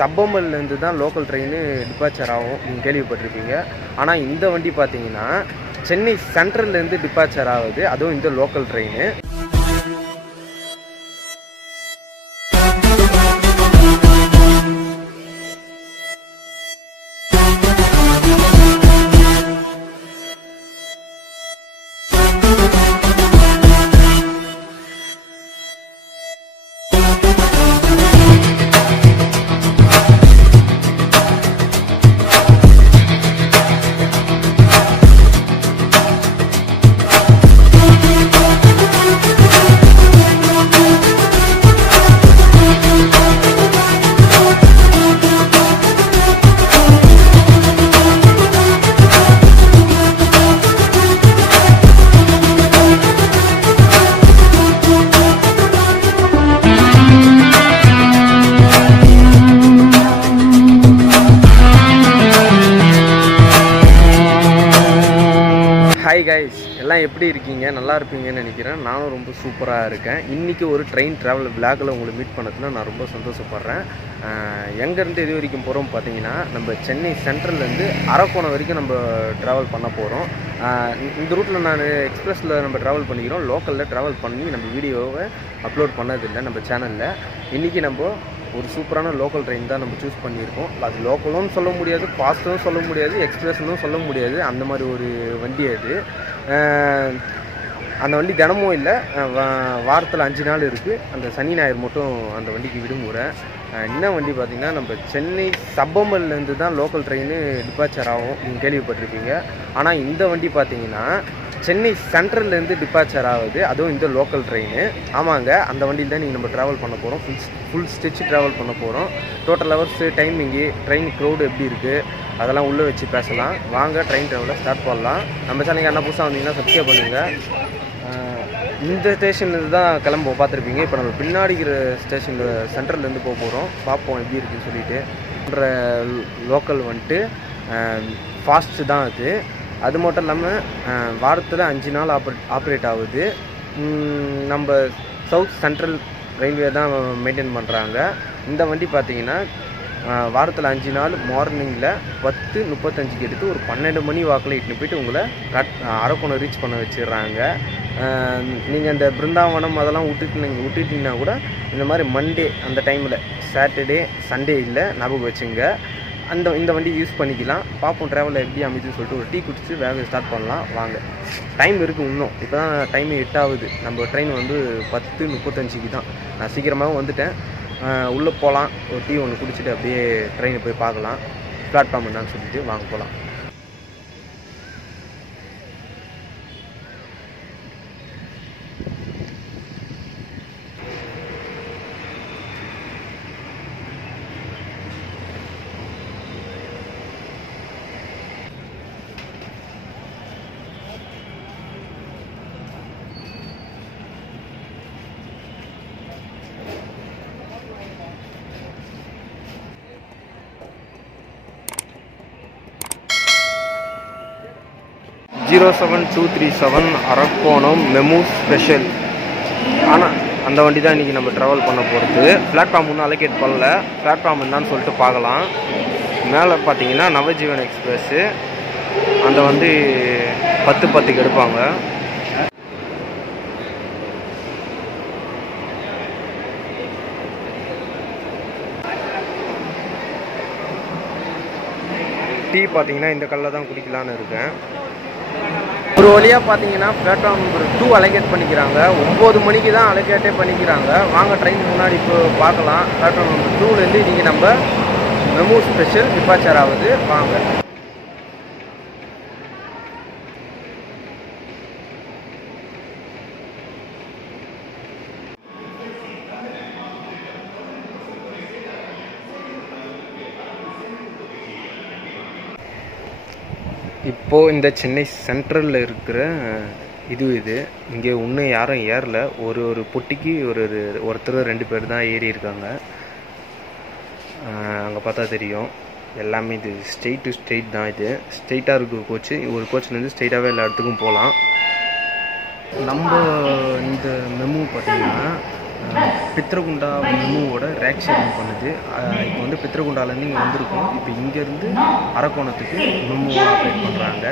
சப்பம்பல்லேருந்து தான் local train departure ஆகும், நீங்கள் கேள்விப்பட்டிருப்பீங்க. ஆனால் இந்த வண்டி பார்த்தீங்கன்னா சென்னை சென்ட்ரல்லேருந்து டிபார்ச்சர் ஆகுது, அதுவும் இந்த லோக்கல் ட்ரெயின். ஹாய் கைஸ், எல்லாம் எப்படி இருக்கீங்க? நல்லா இருப்பீங்கன்னு நினைக்கிறேன். நானும் ரொம்ப சூப்பராக இருக்கேன். இன்றைக்கி ஒரு ட்ரெயின் ட்ராவல் விளாகில் உங்களை மீட் பண்ணதுல நான் ரொம்ப சந்தோஷப்படுறேன். எங்கேருந்து இது வரைக்கும் போகிறோம் பார்த்தீங்கன்னா, நம்ம சென்னை சென்ட்ரல்லேருந்து அரக்கோணம் வரைக்கும் நம்ம ட்ராவல் பண்ண போகிறோம். இந்த ரூட்டில் நான் எக்ஸ்பிரஸில் நம்ம ட்ராவல் பண்ணிக்கிறோம். லோக்கலில் ட்ராவல் பண்ணி நம்ம வீடியோவை அப்லோட் பண்ணதில்லை நம்ம சேனலில். இன்றைக்கி நம்ம ஒரு சூப்பரான லோக்கல் ட்ரெயின் தான் நம்ம சூஸ் பண்ணியிருக்கோம். அது லோக்கலும் சொல்ல முடியாது, ஃபாஸ்ட்டும் சொல்ல முடியாது, எக்ஸ்பிரஸ்னும் சொல்ல முடியாது. அந்த மாதிரி ஒரு வண்டி அது. அந்த வண்டி தினமும் இல்லை, வாரத்தில் 5 நாள் இருக்குது. அந்த சனி ஞாயிறு மட்டும் அந்த வண்டிக்கு விடுமுறை. என்ன வண்டி பார்த்திங்கன்னா, நம்ம சென்னை சப்பம்பல்லேருந்து தான் லோக்கல் ட்ரெயின் டிபார்ச்சர் ஆகும், நீங்கள் கேள்விப்பட்டிருப்பீங்க. ஆனால் இந்த வண்டி பார்த்திங்கன்னா சென்னை சென்ட்ரல்லேருந்து டிபார்ச்சர் ஆகுது, அதுவும் இந்த லோக்கல் ட்ரெயின். ஆமாங்க, அந்த வண்டியில் தான் நீங்கள் நம்ம ட்ராவல் பண்ண போகிறோம். ஃபுல் ஸ்டிச் ட்ராவல் பண்ண போகிறோம். Total hours, timing, train crowd எப்படி இருக்குது, அதெல்லாம் உள்ளே வச்சு பேசலாம். வாங்க ட்ரெயின் ட்ராவலை ஸ்டார்ட் பண்ணலாம். நம்ம சேனலுக்கு என்ன புதுசாக வந்தீங்கன்னா சப்ஸ்கிரைப் பண்ணுங்கள். இந்த ஸ்டேஷன்லேருந்து தான் கிளம்ப பார்த்துருப்பீங்க. இப்போ நம்ம பின்னாடி இருக்கிற ஸ்டேஷனில் சென்ட்ரல்லேருந்து போக போகிறோம். பார்ப்போம் எப்படி இருக்குன்னு சொல்லிட்டு. லோக்கல் வந்துட்டு ஃபாஸ்ட்டு தான் அது. அது மட்டும் இல்லாமல் வாரத்தில் 5 நாள் ஆப்ரேட் ஆகுது. நம்ம சவுத் சென்ட்ரல் ரயில்வே தான் மெயின்டைன் பண்ணுறாங்க. இந்த வண்டி பார்த்திங்கன்னா வாரத்தில் 5 நாள் மார்னிங்கில் 10:35க்கு எடுத்து ஒரு 12 மணி வாக்கில் இட்டுன்னு போய்ட்டு உங்களை அரக்கோணம் ரீச் பண்ண வச்சிடுறாங்க. நீங்கள் இந்த பிருந்தாவனம் அதெல்லாம் விட்டுட்டிங்கன்னா கூட இந்த மாதிரி மண்டே அந்த டைமில், சாட்டர்டே சண்டே இல்லை, ஞாபகம் வச்சுங்க, இந்த வண்டி யூஸ் பண்ணிக்கலாம். பார்ப்போம் ட்ராவலில் எப்படி அமைதுன்னு சொல்லிட்டு ஒரு டீ குடிச்சு வேக ஸ்டார்ட் பண்ணலாம். வாங்க. டைம் இருக்குது இன்னும். இப்போ தான் டைம் 8 ஆகுது. நம்ம ட்ரெயின் வந்து 10:35க்கு தான். நான் சீக்கிரமாகவும் வந்துட்டேன். உள்ளே போகலாம், ஒரு டீ ஒன்று குடிச்சிட்டு அப்படியே ட்ரெயினை போய் பார்க்கலாம் பிளாட்ஃபார்ம் என்னான்னு சொல்லிட்டு. வாங்க போகலாம். (07-237) அரக்கோணம் மெமு ஸ்பெஷல். ஆனால் அந்த வண்டி தான் இன்றைக்கி நம்ம ட்ராவல் பண்ண போகிறது. பிளாட்ஃபார்ம் ஒன்றும் அலோகேட் பண்ணல. பிளாட்ஃபார்ம் என்னன்னு சொல்லிட்டு பார்க்கலாம். மேலே பார்த்தீங்கன்னா நவஜீவன் எக்ஸ்பிரஸ்ஸு, அந்த வந்து 10:10க்கு எடுப்பாங்க. டீ பார்த்தீங்கன்னா இந்த கல்லில் தான் குடிக்கலான்னு இருக்கேன். ஒரு வழியாக பார்த்தீங்கன்னா பிளாட்ஃபார்ம் நம்பர் 2 அலோகேட் பண்ணிக்கிறாங்க. 9 மணிக்கு தான் அலோகேட்டே பண்ணிக்கிறாங்க. வாங்க ட்ரெயின் முன்னாடி இப்போ பார்க்கலாம். பிளாட்ஃபார்ம் நம்பர் 2லேருந்து இன்றைக்கி நம்ம மெமு ஸ்பெஷல் டிபார்ச்சர் ஆகுது. வாங்க. இப்போது இந்த சென்னை சென்ட்ரலில் இருக்கிற இது இங்கே இன்னும் யாரும் ஏறல. ஒரு பொட்டிக்கு ஒருத்தர் 2 பேர் தான் ஏறி இருக்காங்க. அங்கே பார்த்தா தெரியும். எல்லாமே இது ஸ்ட்ரெயிட் டு ஸ்ட்ரெயிட் தான். இது ஸ்ட்ரெயிட்டாக இருக்குது கோச்சு. ஒரு கோச்சிலேருந்து ஸ்ட்ரெயிட்டாகவே எல்லா இடத்துக்கும் போகலாம். நம்ம இந்த மெமு பார்த்திங்கன்னா பித்ரகுண்டா மெமுவோட ரேக் ஷேரிங் பண்ணுது. இப்போ வந்து பித்ரகுண்டாலேருந்து இங்கே வந்திருக்கோம். இப்போ இங்கேருந்து அரக்கோணத்துக்கு மெமு ஆப்ரேட் பண்ணுறாங்க.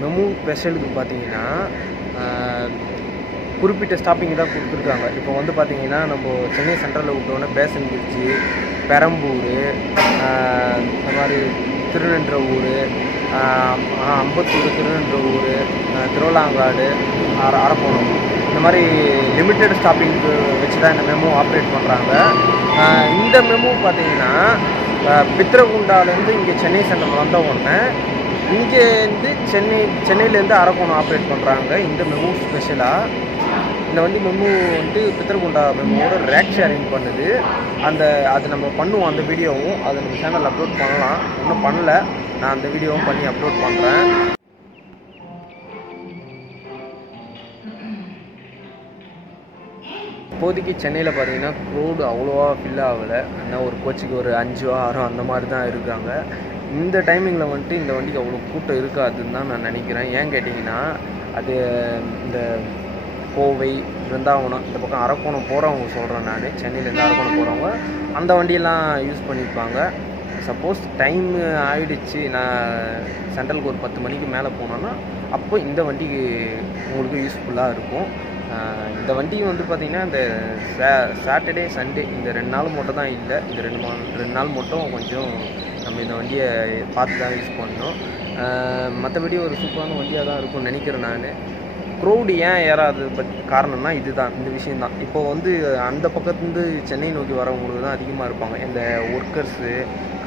மெமு ஸ்பெஷலுக்கு பார்த்தீங்கன்னா குறிப்பிட்ட ஸ்டாப்பிங் தான் கொடுத்துருக்காங்க. இப்போ வந்து பார்த்தீங்கன்னா நம்ம சென்னை சென்ட்ரலில் விட்டோன்னே பேசன்பிரிட்ஜி, பெரம்பூர், இந்த மாதிரி திருநென்றவூர், அம்பத்தூர், திருநென்றவூர், திருவள்ளாங்காடு, அரக்கோணம், இந்த மாதிரி லிமிட்டட் ஸ்டாப்பிங்க்கு வச்சு தான் இந்த மெமு ஆப்ரேட் பண்ணுறாங்க. இந்த மெமு பார்த்தீங்கன்னா பித்ரகுண்டாலேருந்து இங்கே சென்னை சென்ட்ரல் வந்த உடனே இங்கேருந்து சென்னையிலேருந்து அரக்கோணம் ஆப்ரேட் பண்ணுறாங்க. இந்த மெமு ஸ்பெஷலாக இந்த வண்டி மெமு வந்து பித்ரகுண்டா மெமுவோட ரேக் ஷேரிங் பண்ணுது. அது நம்ம பண்ணுவோம். அந்த வீடியோவும் அதை நம்ம சேனலில் அப்லோட் பண்ணலாம். இன்னும் பண்ணல, நான் அந்த வீடியோவும் பண்ணி அப்லோட் பண்ணுறேன். இப்போதைக்கு சென்னையில் பார்த்தீங்கன்னா க்ரௌடு அவ்வளோவா ஃபில் ஆகலை. ஆனால் ஒரு கோச்சுக்கு ஒரு 5 6 அந்த மாதிரி தான் இருக்காங்க. இந்த டைமிங்கில் வந்துட்டு இந்த வண்டிக்கு அவ்வளோ கூட்டம் இருக்காதுன்னு தான் நான் நினைக்கிறேன். ஏன் கேட்டிங்கன்னா அது இந்த கோவை, பிருந்தாவனம், இந்த பக்கம் அரக்கோணம் போகிறவங்க சொல்கிறேன். நான் சென்னையிலேருந்து அரக்கோணம் போகிறவங்க அந்த வண்டியெல்லாம் யூஸ் பண்ணியிருப்பாங்க. சப்போஸ் டைம் ஆகிடுச்சு, நான் சென்ட்ரலுக்கு ஒரு 10 மணிக்கு மேலே போனோன்னா அப்போ இந்த வண்டிக்கு உங்களுக்கு யூஸ்ஃபுல்லாக இருக்கும். இந்த வண்டி வந்து பார்த்திங்கன்னா இந்த சாட்டர்டே சண்டே இந்த 2 நாள் மட்டும் தான் இல்லை. இந்த 2 நாள் மட்டும் கொஞ்சம் நம்ம இந்த வண்டியை பார்த்து தான் யூஸ் பண்ணணும். மற்றபடி ஒரு சூப்பரான வண்டியாக தான் இருக்கும்னு நினைக்கிறேன். நான் க்ரௌடு ஏன் ஏறாது காரணம்னா இதுதான், இந்த விஷயந்தான். இப்போ வந்து அந்த பக்கத்துலேருந்து சென்னை நோக்கி வரவங்களுக்கு தான் அதிகமாக இருப்பாங்க. இந்த ஒர்க்கர்ஸு,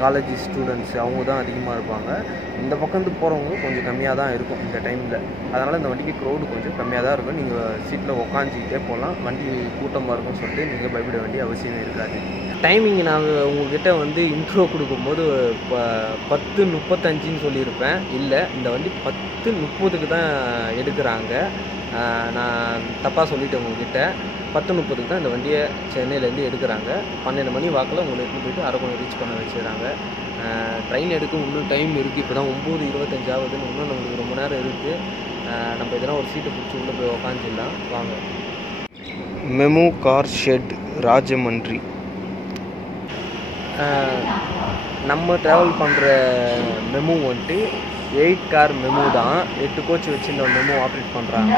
காலேஜ் ஸ்டூடெண்ட்ஸு அவங்க தான் அதிகமாக இருப்பாங்க. இந்த பக்கத்துலேருந்து போகிறவங்க கொஞ்சம் கம்மியாக தான் இருக்கும் இந்த டைமில். அதனால் இந்த வண்டிக்கு க்ரௌடு கொஞ்சம் கம்மியாக தான் இருக்கும். நீங்கள் சீட்டில் உக்காஞ்சிக்கிட்டே போகலாம். வண்டி கூட்டமாக இருக்கும்னு சொல்லிட்டு நீங்கள் பயப்பட வேண்டிய அவசியம் இருக்காது. டைமிங் நாங்கள் உங்கள்கிட்ட வந்து இன்ட்ரோ கொடுக்கும்போது 10:35ன்னு சொல்லியிருப்பேன். இல்லை, இந்த வண்டி 10:30க்கு தான் எடுக்கிறாங்க. நான் தப்பாக சொல்லிட்டேன் உங்கள்கிட்ட. 10:30க்கு தான் இந்த வண்டியை சென்னையிலேருந்து எடுக்கிறாங்க. 12 மணி வாக்கில் உங்களை எடுத்துகிட்டு போயிட்டு அரக்கோணம் ரீச் பண்ண வச்சுக்கிறாங்க. ட்ரெயின் எடுக்க இன்னும் டைம் இருக்குது. இப்போ தான் 9:25 ஆகுதுன்னு, இன்னும் நம்மளுக்கு ரொம்ப நேரம் இருக்குது. நம்ம இதெல்லாம் ஒரு சீட்டை பிடிச்சி உள்ளே போய் உக்காந்துடலாம் வாங்க. MEMU car shed, Rajahmundry. நம்ம ட்ராவல் பண்ணுற மெமு வந்துட்டு 8 கார் மெமு தான். 8 கோச் வச்சு இந்த மெமு ஆப்ரேட் பண்ணுறாங்க.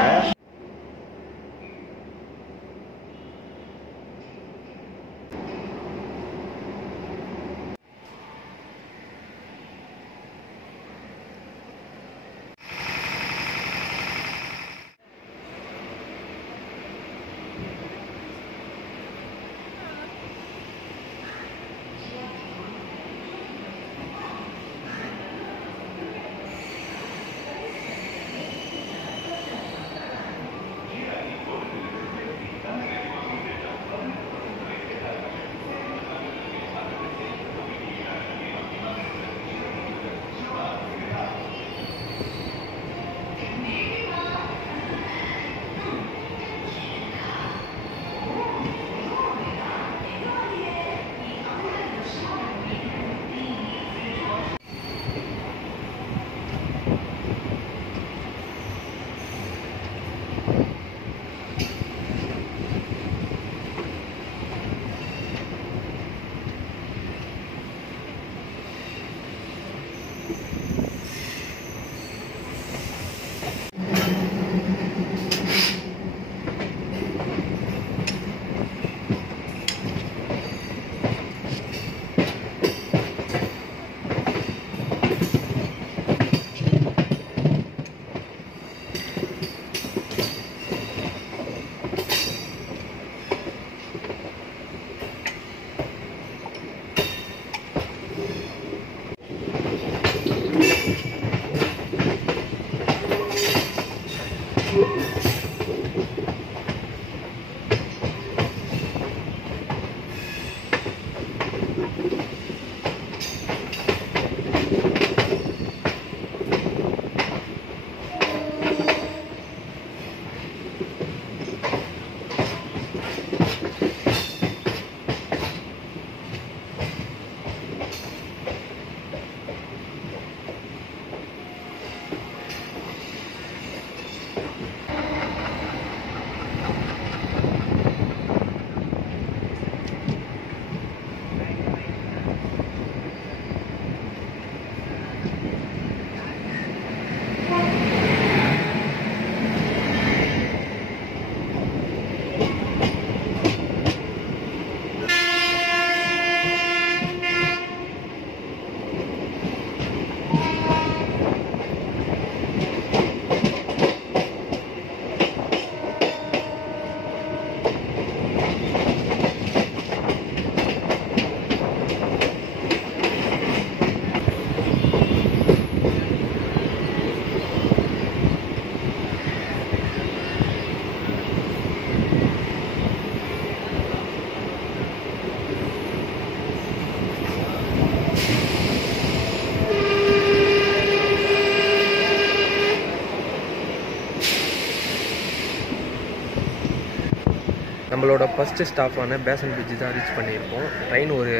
நம்மளோட ஃபஸ்ட்டு ஸ்டாப்பான பேசன் பிரிட்ஜ் தான் ரீச் பண்ணியிருக்கோம். ட்ரெயின் ஒரு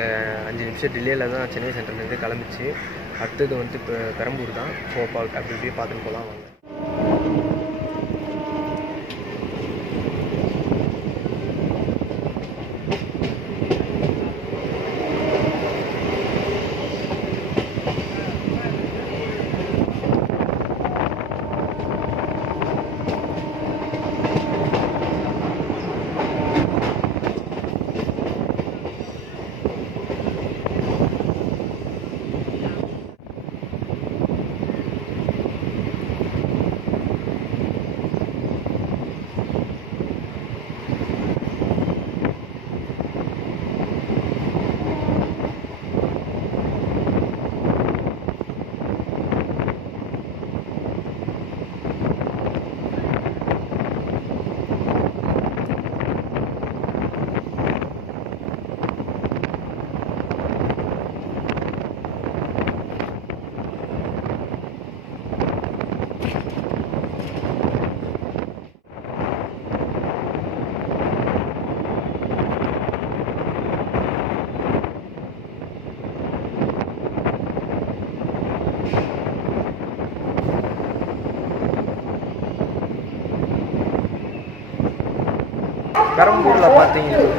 5 நிமிஷம் டிலேயில் தான் சென்னை சென்ட்ரல்லேருந்து கிளம்பிச்சு. அடுத்தது வந்து இப்போ பெரம்பூர் தான். அப்படி இப்படியே பார்த்துட்டு போகலாம் வாங்க.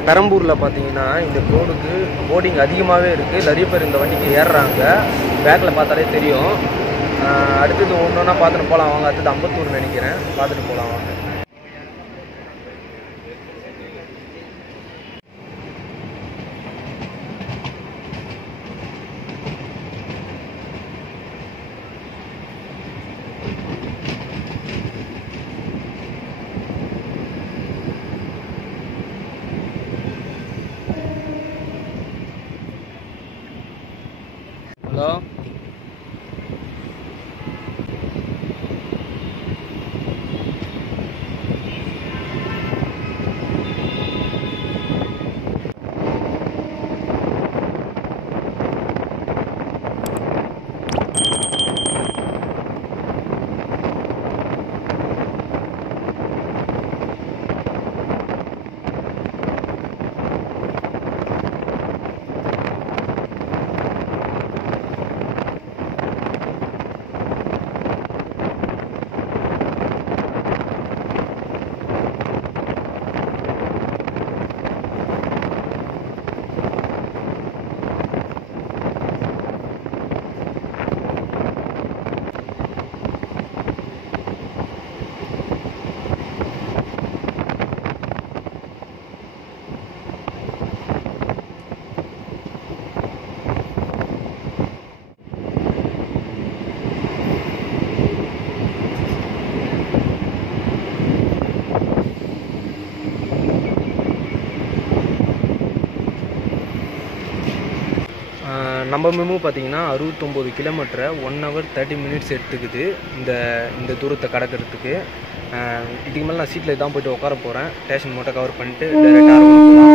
பெரம்பூரில் பார்த்தீங்கன்னா இந்த ரோடுக்கு போர்டிங் அதிகமாகவே இருக்குது. நிறைய பேர் இந்த வண்டிக்கு ஏறுறாங்க. பேக்கில் பார்த்தாலே தெரியும். அடுத்தது ஒன்று ஒன்றா பார்த்துட்டு போகலாம் வாங்க. அடுத்தது அம்பத்தூர் நினைக்கிறேன். பார்த்துட்டு போகலாம் வாங்க. ஹலோ, நம்ம மெமு பார்த்தீங்கன்னா 69 கிலோமீட்டரை 1 hour 30 minutes எடுத்துக்குது இந்த தூரத்தை கடக்கிறதுக்கு. இதுக்கு மேலே நான் சீட்டில் தான் போய்ட்டு உட்கார போகிறேன். ஸ்டேஷன் மட்டும் கவர் பண்ணிட்டு டேரெக்டாக போகலாம்.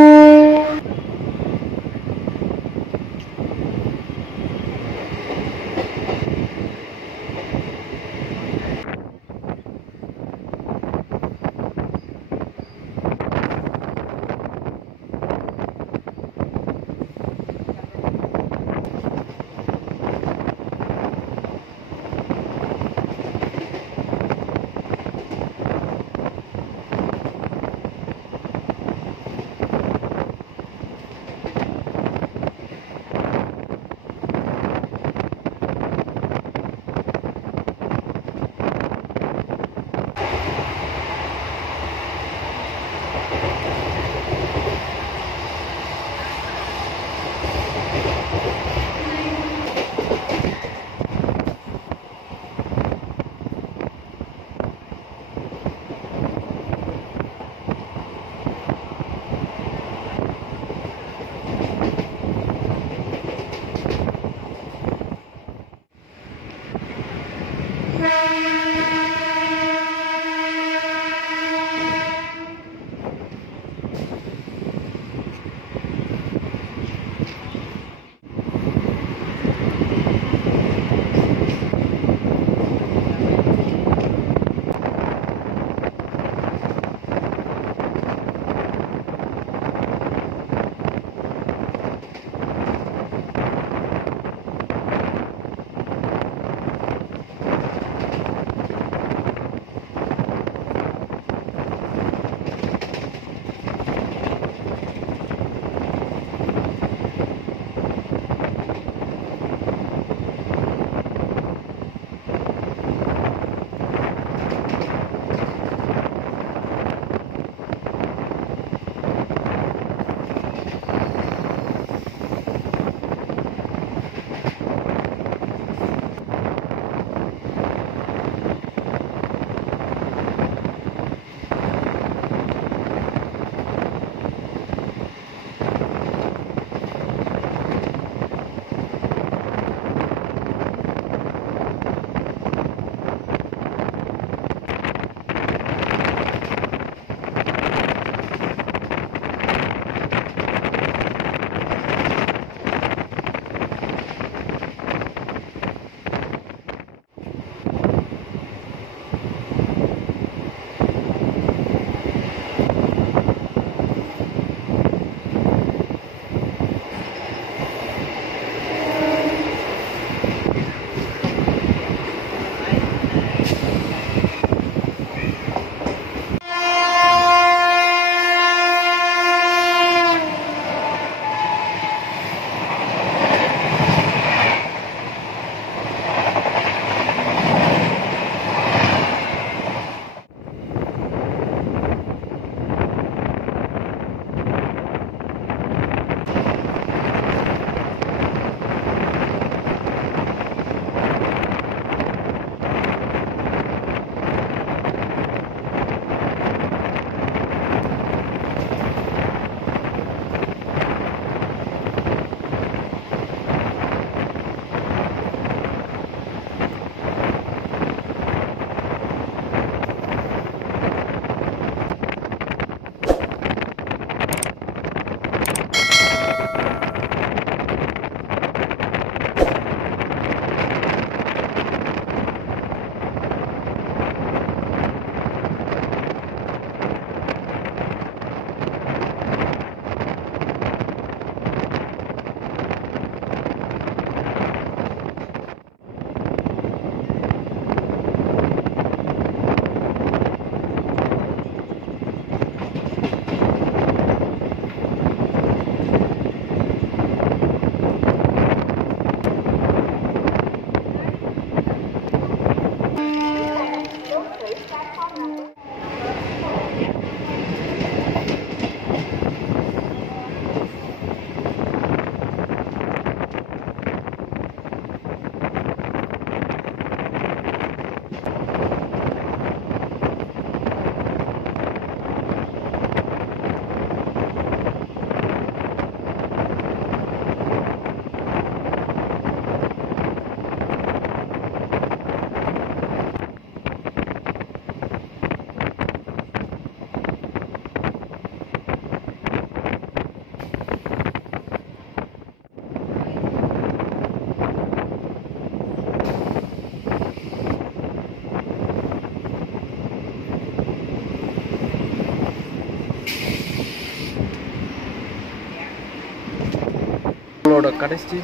கடைசி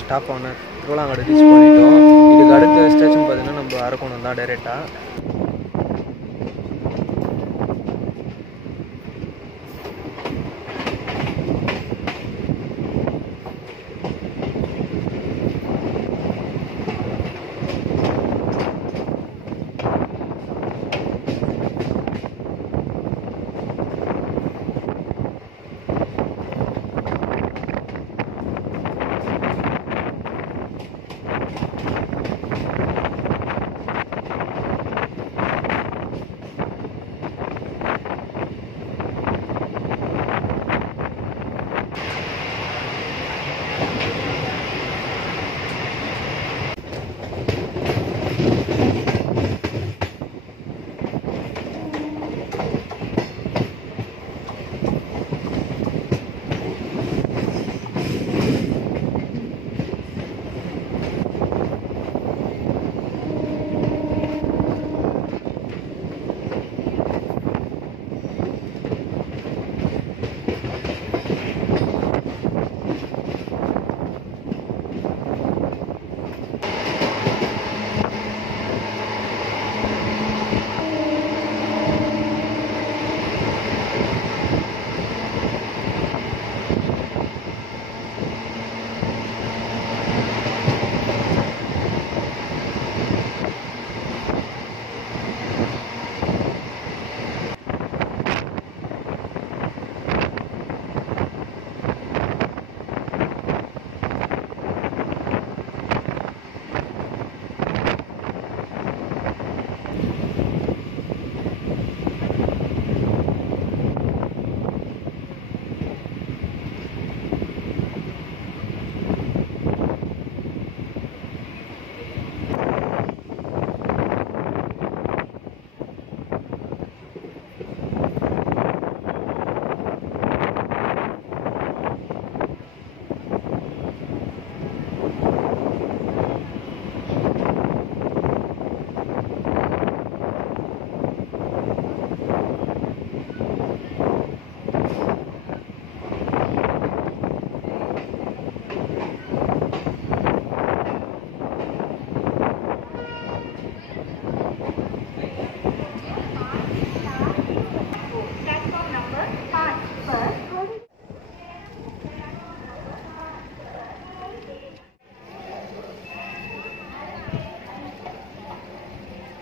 ஸ்டாப் ஆன திருவிழாங்காடு ரீச் பண்ணிட்டோம். இதுக்கு அடுத்த ஸ்டேஷன் பார்த்தீங்கன்னா நம்ம அரக்கோணம் தான் டைரெக்டாக.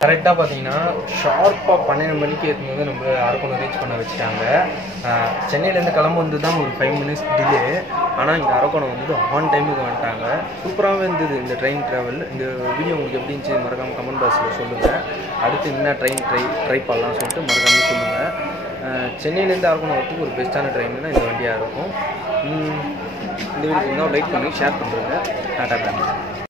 கரெக்டாக பார்த்தீங்கன்னா ஷார்ப்பாக 12 மணிக்கு ஏற்றும்போது நம்ம அரக்கோணம் ரீச் பண்ண வச்சுட்டாங்க. சென்னையிலேருந்து கிளம்பு வந்து தான் ஒரு 5 மினிட்ஸ் டிலே. ஆனால் இங்கே அரக்கோணம் வந்து ஆன் டைமுக்கு வந்துட்டாங்க. சூப்பராகவே இருந்தது இந்த ட்ரெயின் ட்ராவல். இந்த வீடியோ உங்களுக்கு எப்படி இருந்துச்சு மறக்காமல் கமெண்ட் பாக்ஸில் சொல்லுங்கள். அடுத்து என்ன ட்ரெயின் ட்ரை பண்ணலாம் சொல்லிட்டு மறக்காமல் சொல்லுங்கள். சென்னையிலேருந்து அரக்கோணம் வரத்துக்கு ஒரு பெஸ்ட்டான ட்ரெயின்னா இந்த வண்டியாக இருக்கும். இந்த வீடியோ லைக் பண்ணி ஷேர் பண்ணுறேங்க. டாடா.